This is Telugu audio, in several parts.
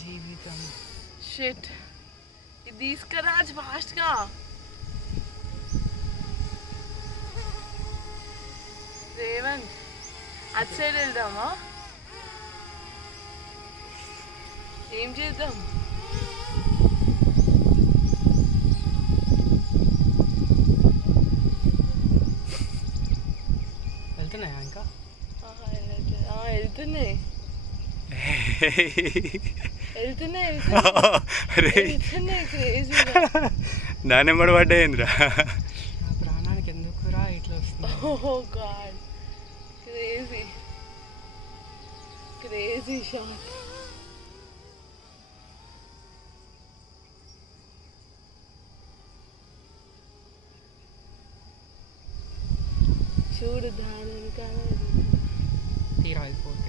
జీవితం. షిట్, ఇది తీసుకురా ఫాస్ట్గా. రేవంత్, అటు సైడ్ వెళ్దామా? ఏం చేద్దాం? వెళ్తున్నాయా ఇంకా? వెళ్తున్నాయి. దాని ఎంబడి పడ్డాయిందిరా. నా ప్రాణానికి ఎందుకురా ఇట్లా వస్తుంది? Oh God, crazy shot. చూడు దాని తీరా 4K.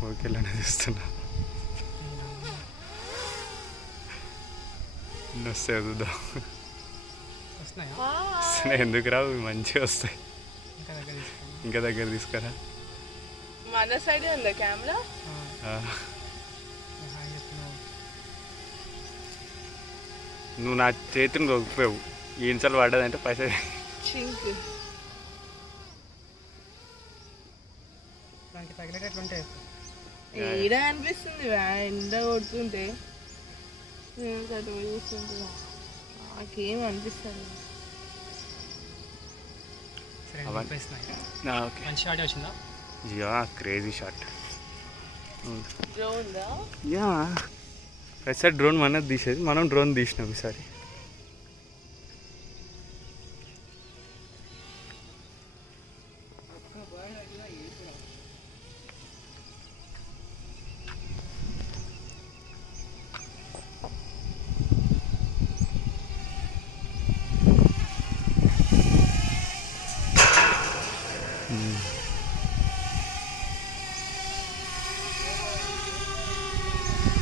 4Kలోనే చూస్తున్నా. వస్తాయి చూద్దాం. వస్తున్నాయా? ఎందుకు రావు, మంచిగా వస్తాయి. ఇంకా దగ్గర తీసుకురా. మన సైడే ఉందా కెమెరా? నువ్వు నా చేతిని దొరికిపోయావు. ఈ ఇన్సలు పడ్డదంటే పైసా చింక్. దానికి తగిలేటట్లుంటే ఈడ అనిపిస్తుంది ఎండ కొడుతుంటే చూస్తుంటే నాకేం అనిపిస్తుంది. మంచి షాట్ వచ్చిందా? Yeah, crazy shot. డ్రోన్ దా? యా, ప్రతిసారి డ్రోన్ మనది తీసేది, మనం డ్రోన్ తీసినాం ఈసారి.